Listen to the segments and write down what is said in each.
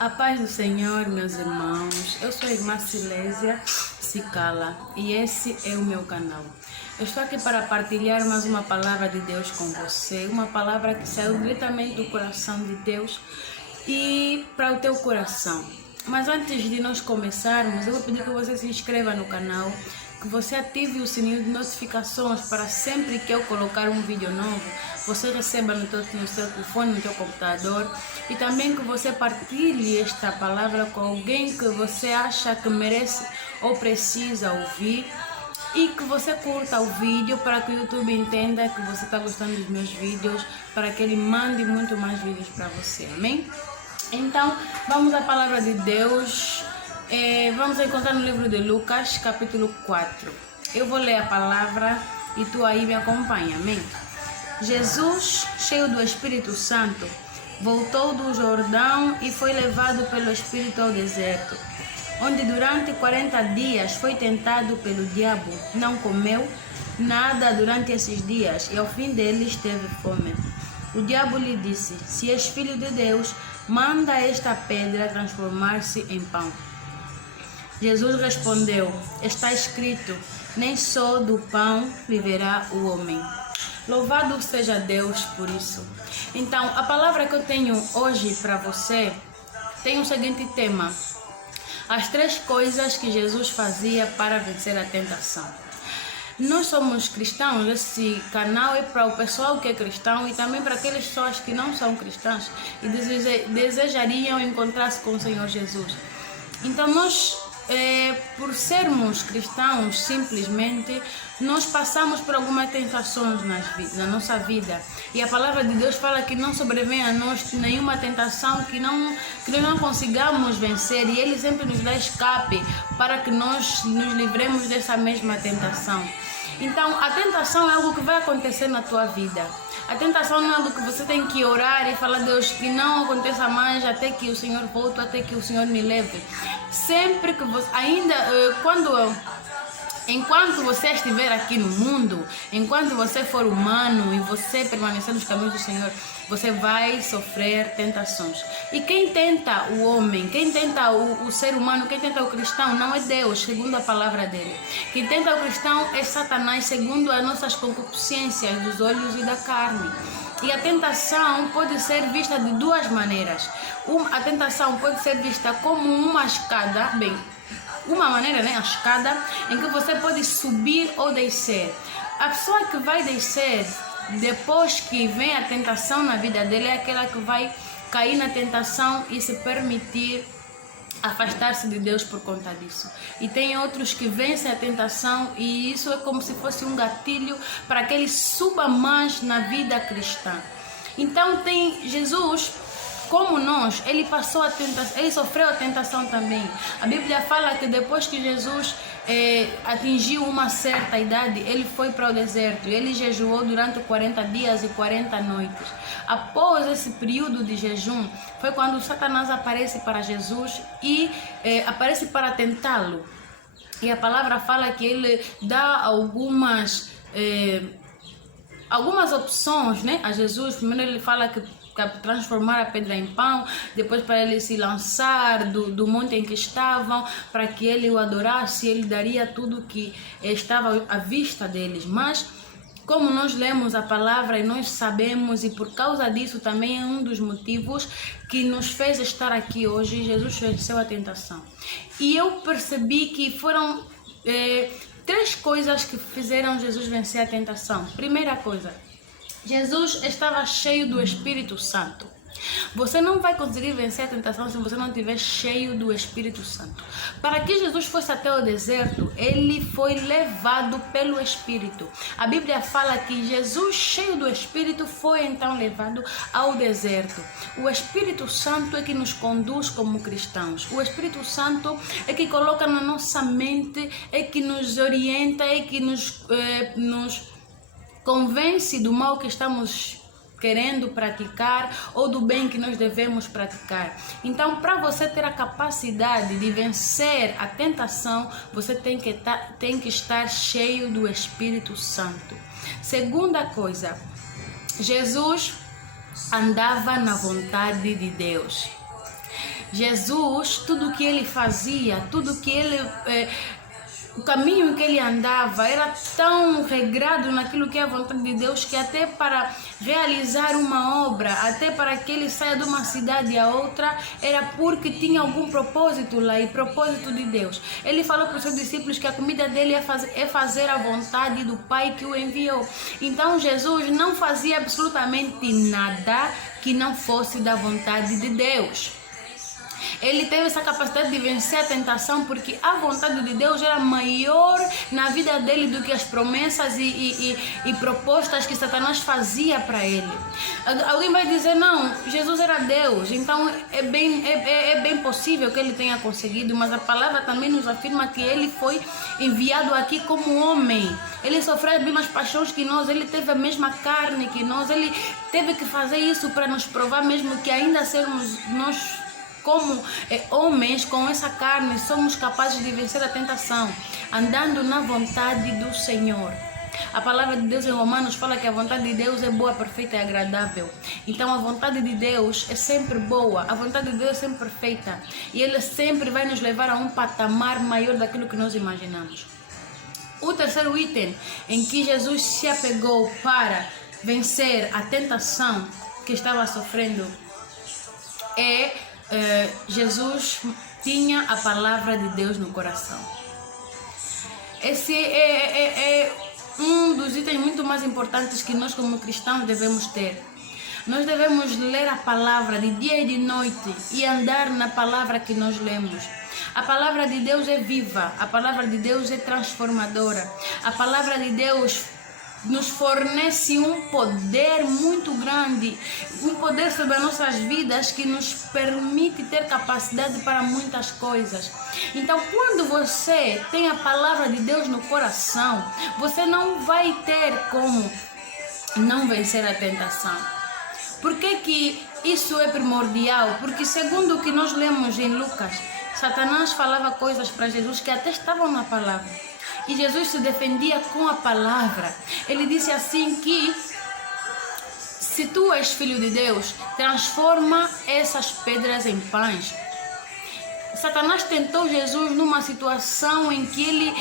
A paz do Senhor, meus irmãos. Eu sou a irmã Silésia Cicala e esse é o meu canal. Eu estou aqui para partilhar mais uma palavra de Deus com você, uma palavra que saiu diretamente do coração de Deus e para o teu coração. Mas antes de nós começarmos, eu vou pedir que você se inscreva no canal, que você ative o sininho de notificações para sempre que eu colocar um vídeo novo, você receba no seu telefone, no seu computador, e também que você partilhe esta palavra com alguém que você acha que merece ou precisa ouvir, e que você curta o vídeo para que o YouTube entenda que você está gostando dos meus vídeos, para que ele mande muito mais vídeos para você, amém? Então, vamos à palavra de Deus. Vamos encontrar no livro de Lucas, capítulo 4. Eu vou ler a palavra e tu aí me acompanha, amém? Jesus, cheio do Espírito Santo, voltou do Jordão e foi levado pelo Espírito ao deserto, onde durante 40 dias foi tentado pelo diabo. Não comeu nada durante esses dias e ao fim deles teve fome. O diabo lhe disse: se és filho de Deus, manda esta pedra transformar-se em pão. Jesus respondeu: está escrito, nem só do pão viverá o homem. Louvado seja Deus por isso. Então, a palavra que eu tenho hoje para você tem o seguinte tema: as 3 coisas que Jesus fazia para vencer a tentação. Nós somos cristãos, esse canal é para o pessoal que é cristão e também para aquelas pessoas que não são cristãs e desejariam encontrar-se com o Senhor Jesus. Então nós, por sermos cristãos, simplesmente, nós passamos por algumas tentações na nossa vida. E a palavra de Deus fala que não sobrevém a nós nenhuma tentação que nós não consigamos vencer. E Ele sempre nos dá escape para que nós nos livremos dessa mesma tentação. Então, a tentação é algo que vai acontecer na tua vida. A tentação não é algo que você tem que orar e falar a Deus que não aconteça mais até que o Senhor volte, até que o Senhor me leve. Sempre que você, enquanto você estiver aqui no mundo, enquanto você for humano e você permanecer nos caminhos do Senhor, você vai sofrer tentações. E quem tenta o homem, quem tenta o ser humano, quem tenta o cristão, não é Deus, segundo a palavra dele. Quem tenta o cristão é Satanás, segundo as nossas concupiscências dos olhos e da carne. E a tentação pode ser vista de 2 maneiras. A tentação pode ser vista como uma escada, uma maneira, a escada, em que você pode subir ou descer. A pessoa que vai descer, depois que vem a tentação na vida dele, é aquela que vai cair na tentação e se permitir afastar-se de Deus por conta disso. E tem outros que vencem a tentação e isso é como se fosse um gatilho para que ele suba mais na vida cristã. Então tem Jesus, como nós, ele passou a tentação, ele sofreu a tentação também. A Bíblia fala que depois que Jesus atingiu uma certa idade, ele foi para o deserto. Ele jejuou durante 40 dias e 40 noites. Após esse período de jejum, foi quando Satanás aparece para Jesus e aparece para tentá-lo. E a palavra fala que ele dá algumas opções, a Jesus. Primeiro ele fala que transformar a pedra em pão, depois para ele se lançar do monte em que estavam, para que ele o adorasse, ele daria tudo que estava à vista deles. Mas como nós lemos a palavra e nós sabemos, e por causa disso também é um dos motivos que nos fez estar aqui hoje, Jesus venceu a tentação. E eu percebi que foram 3 coisas que fizeram Jesus vencer a tentação. Primeira coisa, Jesus estava cheio do Espírito Santo. Você não vai conseguir vencer a tentação se você não estiver cheio do Espírito Santo. Para que Jesus fosse até o deserto, ele foi levado pelo Espírito. A Bíblia fala que Jesus, cheio do Espírito, foi então levado ao deserto. O Espírito Santo é que nos conduz como cristãos. O Espírito Santo é que coloca na nossa mente, é que nos orienta, é que nos convence do mal que estamos querendo praticar ou do bem que nós devemos praticar. Então, para você ter a capacidade de vencer a tentação, você tem que estar cheio do Espírito Santo. Segunda coisa, Jesus andava na vontade de Deus. Jesus, tudo que ele fazia, tudo que ele... o caminho que ele andava era tão regrado naquilo que é a vontade de Deus, que até para realizar uma obra, até para que ele saia de uma cidade a outra, era porque tinha algum propósito lá, e propósito de Deus. Ele falou para os seus discípulos que a comida dele é fazer a vontade do Pai que o enviou. Então Jesus não fazia absolutamente nada que não fosse da vontade de Deus. Ele teve essa capacidade de vencer a tentação porque a vontade de Deus era maior na vida dele do que as promessas e propostas que Satanás fazia para ele. Alguém vai dizer, não, Jesus era Deus, então é bem possível que ele tenha conseguido, mas a palavra também nos afirma que ele foi enviado aqui como homem. Ele sofreu as mesmas paixões que nós, ele teve a mesma carne que nós, ele teve que fazer isso para nos provar mesmo que ainda sermos nós, como homens com essa carne, somos capazes de vencer a tentação, andando na vontade do Senhor. A palavra de Deus em Romanos fala que a vontade de Deus é boa, perfeita e agradável. Então a vontade de Deus é sempre boa, a vontade de Deus é sempre perfeita, e Ele sempre vai nos levar a um patamar maior daquilo que nós imaginamos. O terceiro item em que Jesus se apegou para vencer a tentação que estava sofrendo Jesus tinha a palavra de Deus no coração. Esse é um dos itens muito mais importantes que nós como cristãos devemos ter. Nós devemos ler a palavra de dia e de noite e andar na palavra que nós lemos. A palavra de Deus é viva, a palavra de Deus é transformadora. A palavra de Deus nos fornece um poder muito grande, um poder sobre as nossas vidas que nos permite ter capacidade para muitas coisas. Então, quando você tem a palavra de Deus no coração, você não vai ter como não vencer a tentação. Por que isso é primordial? Porque segundo o que nós lemos em Lucas, Satanás falava coisas para Jesus que até estavam na palavra. E Jesus se defendia com a palavra. Ele disse assim que se tu és filho de Deus, transforma essas pedras em pães. Satanás tentou Jesus numa situação em que ele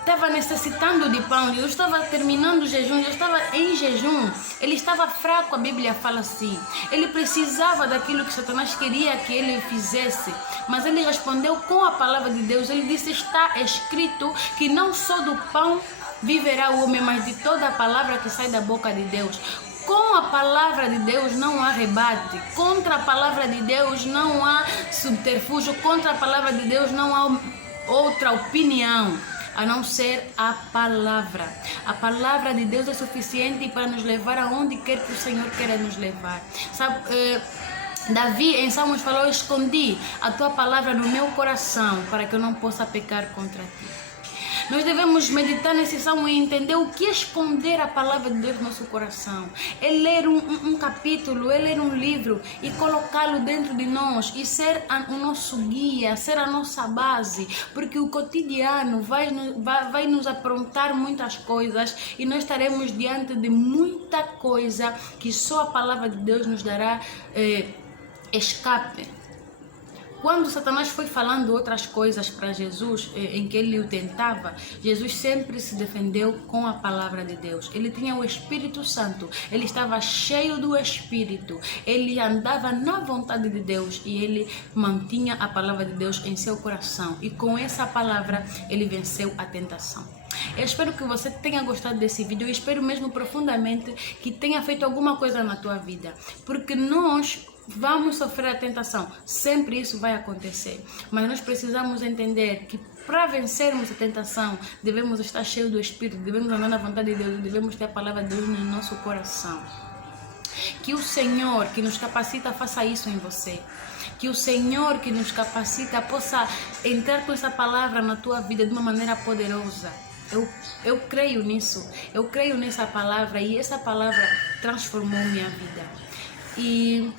estava necessitando de pão. Jesus estava terminando o jejum, já estava em jejum. Ele estava fraco, a Bíblia fala assim. Ele precisava daquilo que Satanás queria que ele fizesse. Mas ele respondeu com a palavra de Deus. Ele disse, está escrito que não só do pão viverá o homem, mas de toda a palavra que sai da boca de Deus. Com a palavra de Deus não há rebate. Contra a palavra de Deus não há subterfúgio. Contra a palavra de Deus não há outra opinião a não ser a palavra. A palavra de Deus é suficiente para nos levar aonde quer que o Senhor queira nos levar. Sabe, Davi em Salmos falou, escondi a tua palavra no meu coração para que eu não possa pecar contra ti. Nós devemos meditar nesse salmo e entender o que é esconder a palavra de Deus no nosso coração. É ler um capítulo, é ler um livro e colocá-lo dentro de nós e ser o nosso guia, ser a nossa base, porque o cotidiano vai nos aprontar muitas coisas e nós estaremos diante de muita coisa que só a palavra de Deus nos dará escape. Quando Satanás foi falando outras coisas para Jesus, em que ele o tentava, Jesus sempre se defendeu com a palavra de Deus. Ele tinha o Espírito Santo, ele estava cheio do Espírito, ele andava na vontade de Deus e ele mantinha a palavra de Deus em seu coração. E com essa palavra ele venceu a tentação. Eu espero que você tenha gostado desse vídeo. Eu espero mesmo profundamente que tenha feito alguma coisa na tua vida, porque nós vamos sofrer a tentação, sempre isso vai acontecer, mas nós precisamos entender que para vencermos a tentação devemos estar cheios do Espírito, devemos andar na vontade de Deus, devemos ter a palavra de Deus no nosso coração. Que o Senhor que nos capacita faça isso em você, que o Senhor que nos capacita possa entrar com essa palavra na tua vida de uma maneira poderosa. Eu creio nisso, eu creio nessa palavra e essa palavra transformou minha vida. E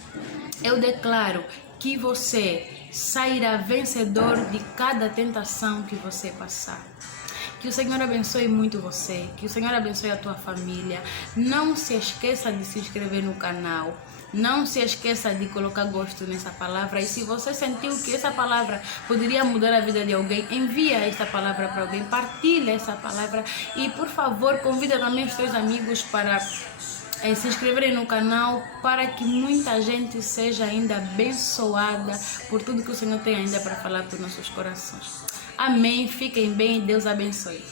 eu declaro que você sairá vencedor de cada tentação que você passar. Que o Senhor abençoe muito você, que o Senhor abençoe a tua família. Não se esqueça de se inscrever no canal. Não se esqueça de colocar gosto nessa palavra. E se você sentiu que essa palavra poderia mudar a vida de alguém, envia essa palavra para alguém, partilha essa palavra. E por favor, convida também os seus amigos para se inscreverem no canal, para que muita gente seja ainda abençoada por tudo que o Senhor tem ainda para falar para os nossos corações. Amém. Fiquem bem e Deus abençoe.